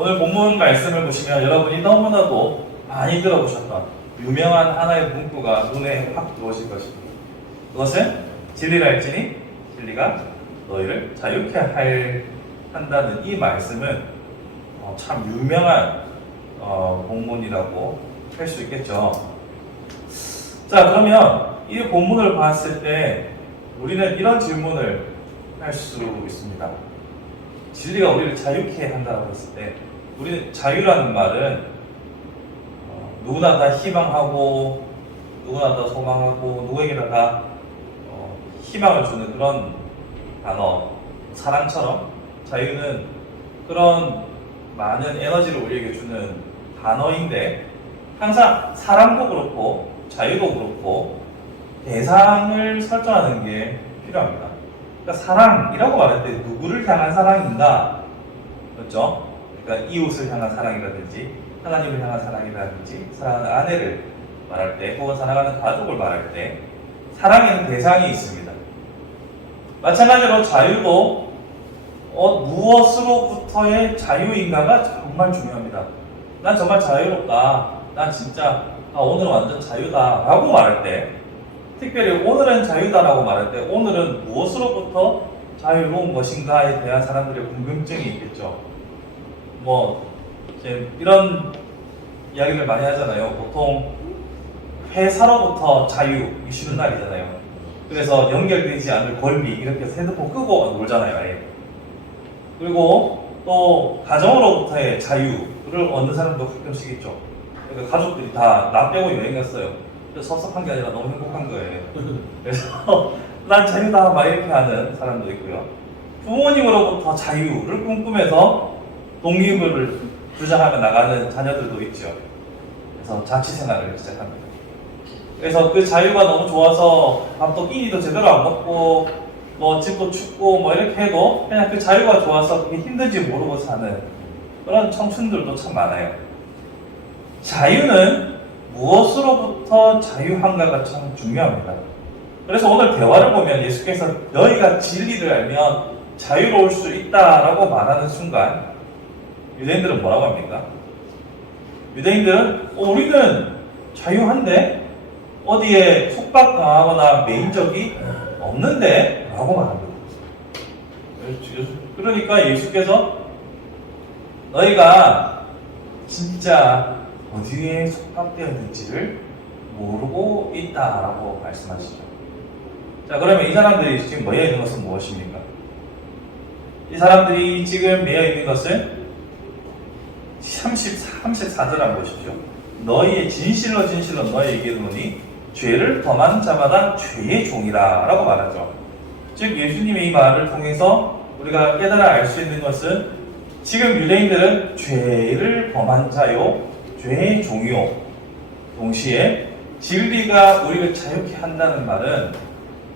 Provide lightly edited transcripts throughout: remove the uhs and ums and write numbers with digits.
오늘 본문 말씀을 보시면 여러분이 너무나도 많이 들어보셨던 유명한 하나의 문구가 눈에 확 들어오실 것입니다. 그것은 진리를 알지니 진리가 너희를 자유케 한다는 이 말씀은 참 유명한 본문이라고 할 수 있겠죠. 자, 그러면 이 본문을 봤을 때 우리는 이런 질문을 할 수 있습니다. 진리가 우리를 자유케 한다고 했을 때 우리는 자유라는 말은 누구나 다 희망하고 누구나 다 소망하고 누구에게나 다 희망을 주는 그런 단어, 사랑처럼 자유는 그런 많은 에너지를 우리에게 주는 단어인데 항상 사랑도 그렇고 자유도 그렇고 대상을 설정하는 게 필요합니다. 그러니까 사랑이라고 말할 때 누구를 향한 사랑인가? 그렇죠? 그러니까 이웃을 향한 사랑이라든지 하나님을 향한 사랑이라든지 사랑하는 아내를 말할 때 혹은 사랑하는 가족을 말할 때 사랑에는 대상이 있습니다. 마찬가지로 자유도 무엇으로부터의 자유인가가 정말 중요합니다. 난 정말 자유롭다. 난 진짜 오늘은 완전 자유다 라고 말할 때 특별히 오늘은 자유다라고 말할 때 오늘은 무엇으로부터 자유로운 것인가에 대한 사람들의 궁금증이 있겠죠. 이제 이런 이야기를 많이 하잖아요. 보통 회사로부터 자유, 쉬는 날이잖아요. 그래서 연결되지 않을 권리 이렇게 해서 핸드폰 끄고 놀잖아요. 아예. 그리고 또 가정으로부터의 자유를 얻는 사람도 가끔씩 있죠. 그러니까 가족들이 다 나 빼고 여행 갔어요. 섭섭한 게 아니라 너무 행복한 거예요. 그래서 난 자유다 막 이렇게 하는 사람도 있고요. 부모님으로부터 자유를 꿈꾸면서 독립을 주장하며 나가는 자녀들도 있죠. 그래서 자취생활을 시작합니다. 그래서 그 자유가 너무 좋아서 밥도 끼니도 제대로 안 먹고 집도 춥고 이렇게 해도 그냥 그 자유가 좋아서 그게 힘든지 모르고 사는 그런 청춘들도 참 많아요. 자유는 무엇으로부터 자유한가가 참 중요합니다. 그래서 오늘 대화를 보면 예수께서 너희가 진리를 알면 자유로울 수 있다라고 말하는 순간 유대인들은 뭐라고 합니까? 유대인들은 우리는 자유한데 어디에 속박당하거나 매인적이 없는데 라고 말합니다. 그러니까 예수께서 너희가 진짜 어디에 속박되어 있는지를 모르고 있다라고 말씀하시죠. 자, 그러면 이 사람들이 지금 매여 있는 것은 무엇입니까? 이 사람들이 지금 매여 있는 것은 34절 한번 보십시오. 너희의 진실로 너희에게 이르노니 죄를 범하는 자마다 죄의 종이라 라고 말하죠. 즉 예수님의 이 말을 통해서 우리가 깨달아 알 수 있는 것은 지금 유대인들은 죄를 범한 자요 죄의 종이요 동시에 진리가 우리를 자유케 한다는 말은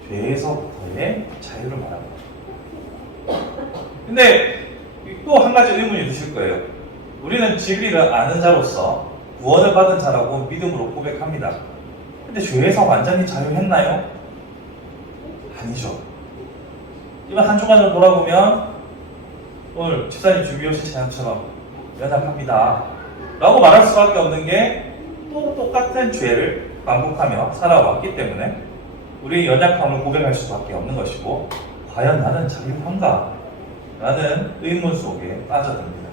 죄에서부터의 자유를 말합니다. 근데 또 한 가지 의문이 드실 거예요. 우리는 진리를 아는 자로서 구원을 받은 자라고 믿음으로 고백합니다. 근데 죄에서 완전히 자유했나요? 아니죠. 이번 한 주간을 돌아보면 오늘 집사님 준비해 오신 찬양처럼 연약합니다 라고 말할 수밖에 없는 게 또 똑같은 죄를 반복하며 살아왔기 때문에 우리의 연약함을 고백할 수밖에 없는 것이고 과연 나는 자유한가? 라는 의문 속에 빠져듭니다.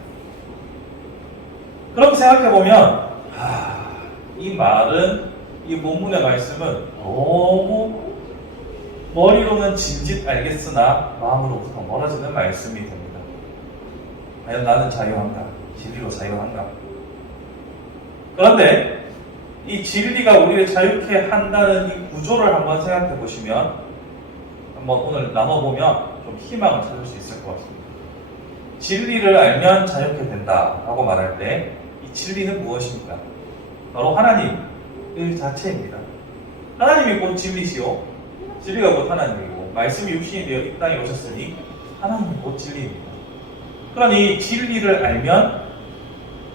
그렇게 생각해보면 이 말은 이 본문의 말씀은 너무 머리로는 진짓 알겠으나 마음으로부터 멀어지는 말씀이 됩니다. 과연 나는 자유한가? 진리로 자유한가? 그런데 이 진리가 우리를 자유케 한다는 이 구조를 한번 생각해 보시면 한번 오늘 나눠보면 좀 희망을 찾을 수 있을 것 같습니다. 진리를 알면 자유케 된다라고 말할 때 이 진리는 무엇입니까? 바로 하나님 그 자체입니다. 하나님이 곧 진리시요 진리가 곧 하나님이고 말씀이 육신이 되어 이 땅에 오셨으니 하나님이 곧 진리입니다. 그러니 진리를 알면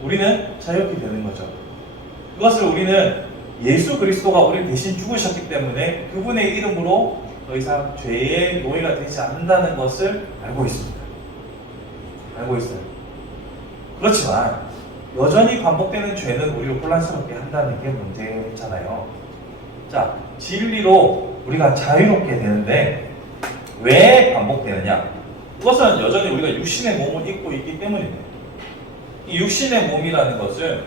우리는 자유케 되는 거죠. 그것을 우리는 예수 그리스도가 우리 대신 죽으셨기 때문에 그분의 이름으로 더 이상 죄의 노예가 되지 않는다는 것을 알고 있습니다. 알고 있어요. 그렇지만 여전히 반복되는 죄는 우리를 혼란스럽게 한다는 게 문제잖아요. 자, 진리로 우리가 자유롭게 되는데 왜 반복되느냐? 그것은 여전히 우리가 육신의 몸을 입고 있기 때문입니다. 이 육신의 몸이라는 것은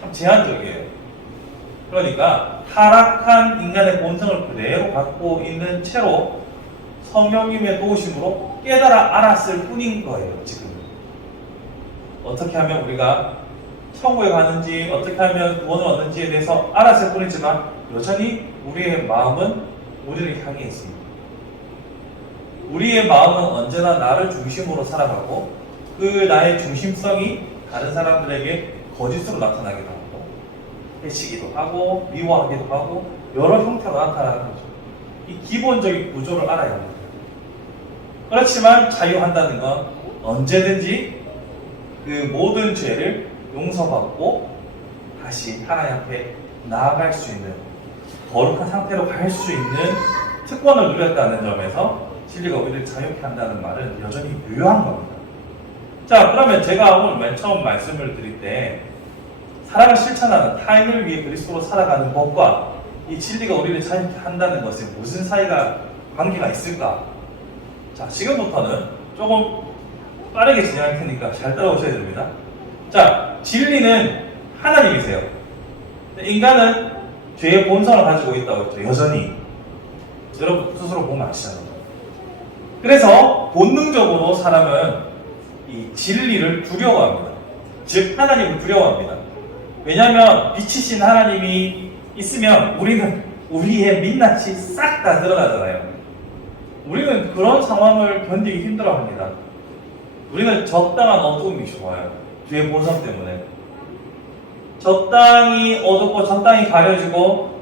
참 제한적이에요. 그러니까 타락한 인간의 본성을 그대로 갖고 있는 채로 성령님의 도우심으로 깨달아 알았을 뿐인 거예요, 지금. 어떻게 하면 우리가 천국에 가는지, 어떻게 하면 구원을 얻는지에 대해서 알았을 뿐이지만 여전히 우리의 마음은 우리를 향해 있습니다. 우리의 마음은 언제나 나를 중심으로 살아가고 그 나의 중심성이 다른 사람들에게 거짓으로 나타나기도 하고 해치기도 하고 미워하기도 하고 여러 형태로 나타나는 거죠. 이 기본적인 구조를 알아야 합니다. 그렇지만 자유한다는 건 언제든지 그 모든 죄를 용서받고 다시 하나님 앞에 나아갈 수 있는 거룩한 상태로 갈 수 있는 특권을 누렸다는 점에서 진리가 우리를 자유케 한다는 말은 여전히 유효한 겁니다. 자, 그러면 제가 오늘 맨 처음 말씀을 드릴 때 사랑을 실천하는 타인을 위해 그리스도로 살아가는 법과 이 진리가 우리를 자유케 한다는 것에 무슨 관계가 있을까? 자, 지금부터는 조금 빠르게 진행할 테니까 잘 따라오셔야 됩니다. 자, 진리는 하나님이세요. 인간은 죄의 본성을 가지고 있다고 했죠. 여전히. 여러분 스스로 보면 아시잖아요. 그래서 본능적으로 사람은 이 진리를 두려워합니다. 즉 하나님을 두려워합니다. 왜냐하면 빛이신 하나님이 있으면 우리는 우리의 민낯이 싹 다 드러나잖아요. 우리는 그런 상황을 견디기 힘들어합니다. 우리는 적당한 어두움이 좋아요. 죄의 본성 때문에. 적당히 어둡고 적당히 가려지고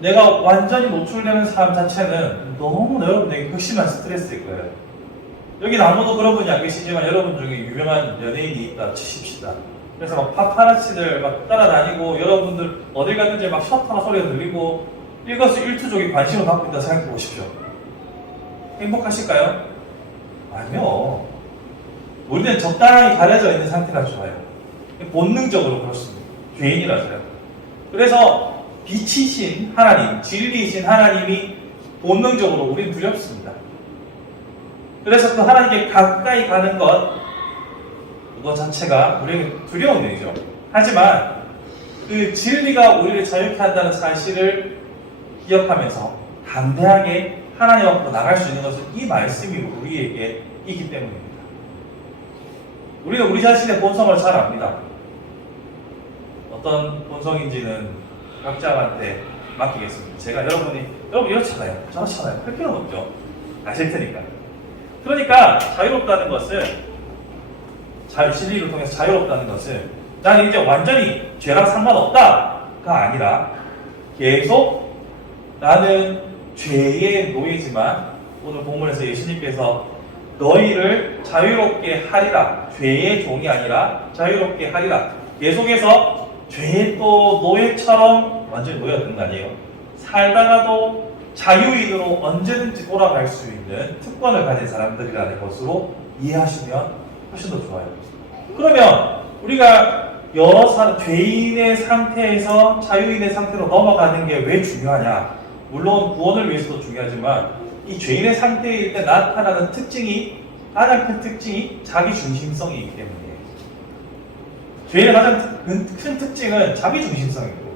내가 완전히 노출되는 삶 자체는 너무 여러분에게 극심한 스트레스일 거예요. 여기 아무도 그런 분이 안 계시지만 여러분 중에 유명한 연예인이 있다 치십시다. 그래서 막 파파라치들 막 따라다니고 여러분들 어딜 갔는지 막 셔터 소리가 들리고 일거수일투족이 관심을 갖고 있다 생각해 보십시오. 행복하실까요? 아니요. 우리는 적당히 가려져 있는 상태가 좋아요. 본능적으로 그렇습니다. 죄인이라서요. 그래서 빛이신 하나님, 진리이신 하나님이 본능적으로 우리는 두렵습니다. 그래서 그 하나님께 가까이 가는 그거 자체가 우리에게 두려운 일이죠. 하지만 그 진리가 우리를 자유케 한다는 사실을 기억하면서 담대하게 하나님 앞으로 나갈 수 있는 것은 이 말씀이 우리에게 있기 때문입니다. 우리는 우리 자신의 본성을 잘 압니다. 어떤 본성인지는 각자한테 맡기겠습니다. 제가 여러분 이렇잖아요. 저렇잖아요. 할 필요는 없죠. 아실 테니까. 그러니까 자유롭다는 것은 진리를 통해서 자유롭다는 것은 나는 이제 완전히 죄랑 상관없다가 아니라 계속 나는 죄의 노예지만 오늘 본문에서 예수님께서 너희를 자유롭게 하리라. 죄의 종이 아니라 자유롭게 하리라. 계속해서 죄의 또 노예처럼 완전히 노예가 되는 거 아니에요. 살다가도 자유인으로 언제든지 돌아갈 수 있는 특권을 가진 사람들이라는 것으로 이해하시면 훨씬 더 좋아요. 그러면 우리가 죄인의 상태에서 자유인의 상태로 넘어가는 게 왜 중요하냐? 물론 구원을 위해서도 중요하지만 이 죄인의 상태일 때 나타나는 가장 큰 특징이 자기 중심성이기 때문이에요. 죄인의 가장 큰 특징은 자기 중심성이고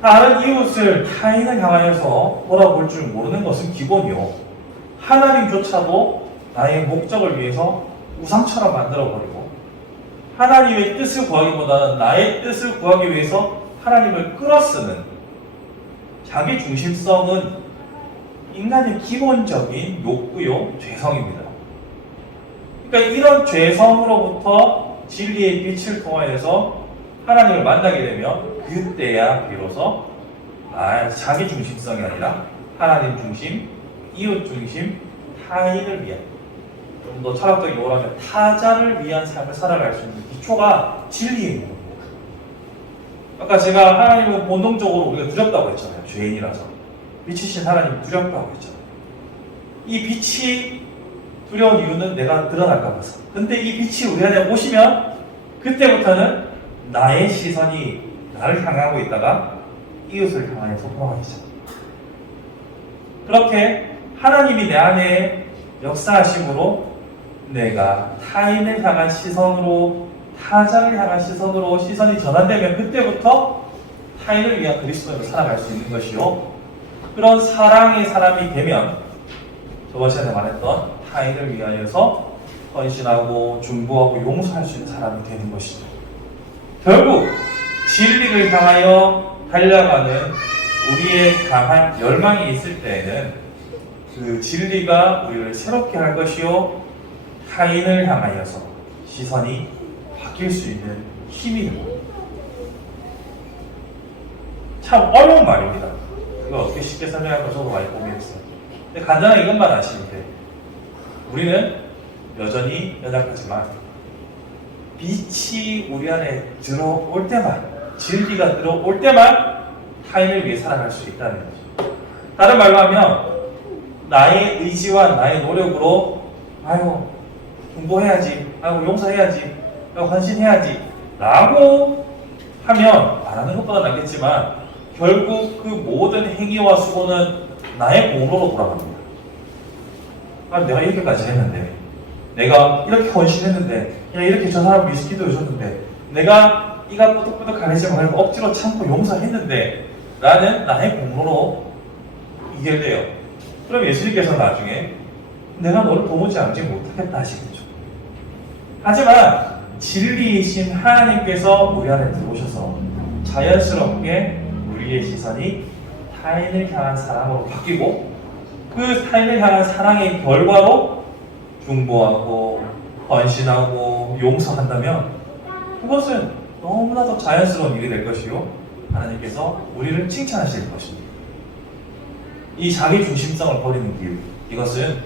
다른 이웃을 타인을 향하여서 돌아볼 줄 모르는 것은 기본이요. 하나님조차도 나의 목적을 위해서 우상처럼 만들어버리고 하나님의 뜻을 구하기보다는 나의 뜻을 구하기 위해서 하나님을 끌어쓰는 자기 중심성은 인간의 기본적인 욕구요, 죄성입니다. 그러니까 이런 죄성으로부터 진리의 빛을 통하여서 하나님을 만나게 되면 그때야 비로소 자기 중심성이 아니라 하나님 중심, 이웃 중심, 타인을 위한 좀 더 철학적인 용어로 하면 타자를 위한 삶을 살아갈 수 있는 기초가 진리에 있는 겁니다. 아까 제가 하나님은 본능적으로 우리가 두렵다고 했잖아요. 죄인이라서. 빛이신 하나님 두렵다고 했잖아요. 이 빛이 두려운 이유는 내가 드러날까 봐서. 근데 이 빛이 우리 안에 오시면 그때부터는 나의 시선이 나를 향하고 있다가 이웃을 향하여서 돌아가죠. 그렇게 하나님이 내 안에 역사하심으로 내가 타인을 향한 시선으로, 타자를 향한 시선으로 시선이 전환되면 그때부터 타인을 위한 그리스도인으로 살아갈 수 있는 것이요, 그런 사랑의 사람이 되면 저번 시간에 말했던 타인을 위하여서 헌신하고 중보하고 용서할 수 있는 사람이 되는 것이죠. 결국 진리를 향하여 달려가는 우리의 강한 열망이 있을 때에는 그 진리가 우리를 새롭게 할 것이요, 타인을 향하여서 시선이 바뀔 수 있는 힘이 됩니다. 참 어려운 말입니다. 이거 어떻게 쉽게 설명할까 저도 많이 고민했어요. 근데 간단하게 이것만 아시면 돼요. 우리는 여전히 연약하지만 빛이 우리 안에 들어올 때만, 진리가 들어올 때만 타인을 위해 살아갈 수 있다는 거죠. 다른 말로 하면 나의 의지와 나의 노력으로 중보해야지, 용서해야지, 헌신해야지 라고 하면 말하는 것보다 낫겠지만 결국 그 모든 행위와 수고는 나의 공로로 돌아갑니다. 내가 이렇게까지 했는데, 내가 이렇게 헌신했는데, 이렇게 저 사람 위스키도 해줬는데, 내가 이가 뿌득뿌득 가리지 말고 억지로 참고 용서했는데 라는 나의 공로로 이겨내요. 그럼 예수님께서 나중에 내가 너를 도무지 알지 못하겠다 하시겠죠. 하지만 진리이신 하나님께서 우리 안에 들어오셔서 자연스럽게 우리의 시선이 타인을 향한 사랑으로 바뀌고, 그 타인을 향한 사랑의 결과로 중보하고 헌신하고 용서한다면 그것은 너무나도 자연스러운 일이 될 것이요, 하나님께서 우리를 칭찬하실 것입니다. 이 자기 중심성을 버리는 길, 이것은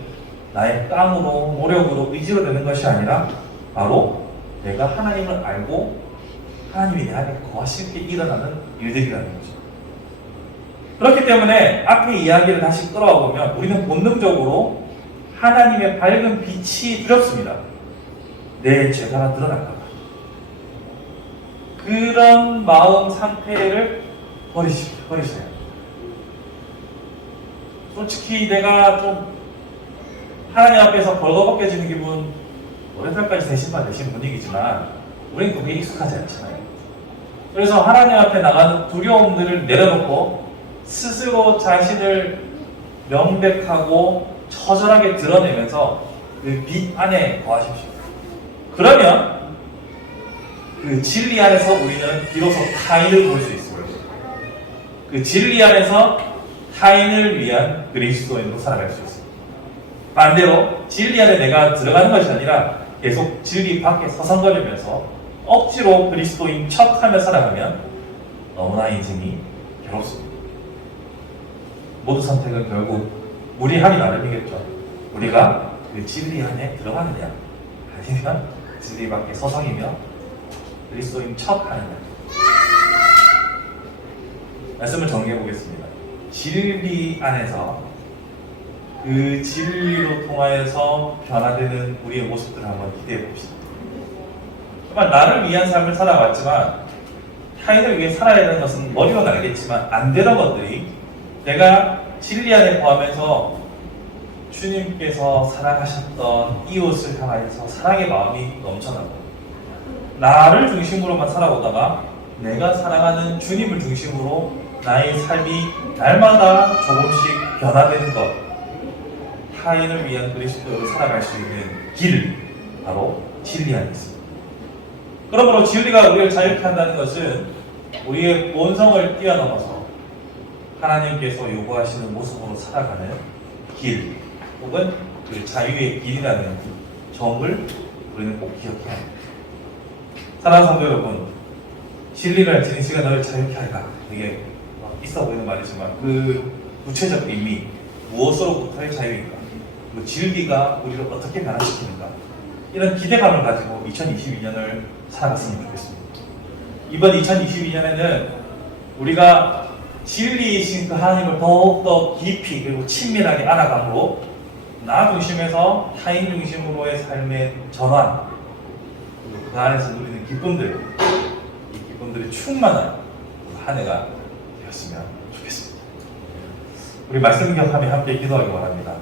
나의 깡으로, 노력으로, 의지로 되는 것이 아니라 바로 내가 하나님을 알고 하나님이 내 안에 거하실 때 일어나는 일들이라는 거죠. 그렇기 때문에 앞에 이야기를 다시 끌어와 보면 우리는 본능적으로 하나님의 밝은 빛이 두렵습니다. 내 죄가 드러날까 봐. 그런 마음 상태를 버리세요. 솔직히 내가 좀 하나님 앞에서 벌거벗겨지는 기분 오랫날까지 되신 분위기지만 우리는 그게 익숙하지 않잖아요. 그래서 하나님 앞에 나가는 두려움들을 내려놓고 스스로 자신을 명백하고 처절하게 드러내면서 그 빛 안에 거하십시오. 그러면 그 진리 안에서 우리는 비로소 타인을 볼 수 있어요. 그 진리 안에서 타인을 위한 그리스도인으로 살아갈 수 있어요. 반대로 진리 안에 내가 들어가는 것이 아니라 계속 진리 밖에 서성거리면서 억지로 그리스도인 척하며 살아가면 너무나 인생이 괴롭습니다. 모든 선택은 결국 우리 하기 나름이겠죠. 우리가 그 진리 안에 들어가느냐, 아니면 진리 밖에 서성이며 그리스도인 척하느냐. 말씀을 정리해 보겠습니다. 진리 안에서 그 진리로 통하여서 변화되는 우리의 모습들을 한번 기대해 봅시다. 정말 나를 위한 삶을 살아왔지만 타인을 위해 살아야 하는 것은 머리로는 알겠지만 안 되는 것들이, 내가 진리 안에 거하면서 주님께서 사랑하셨던 이웃을 향하여서 사랑의 마음이 넘쳐나고, 나를 중심으로만 살아오다가 내가 사랑하는 주님을 중심으로 나의 삶이 날마다 조금씩 변화되는 것, 타인을 위한 그리스도로 살아갈 수 있는 길, 바로 진리 안에 있습니다. 그러므로 진리가 우리를 자유케 한다는 것은 우리의 본성을 뛰어넘어서 하나님께서 요구하시는 모습으로 살아가는 길, 혹은 그 자유의 길이라는 점을 우리는 꼭 기억해야 합니다. 사랑하는 성도 여러분, 진리를 알지니 지가 너를 자유케 하리라. 이게 있어 보이는 말이지만 그 구체적 의미, 무엇으로부터의 자유인가, 그 진리가 우리를 어떻게 변화시키는가, 이런 기대감을 가지고 2022년을 살아갔으면 좋겠습니다. 이번 2022년에는 우리가 진리이신 그 하나님을 더욱더 깊이 그리고 친밀하게 알아감으로 나 중심에서 타인 중심으로의 삶의 전환, 그리고 그 안에서 누리는 기쁨들, 이 기쁨들이 충만한 한 해가 되었으면 좋겠습니다. 우리 말씀 기억하며 함께 기도하기 원합니다.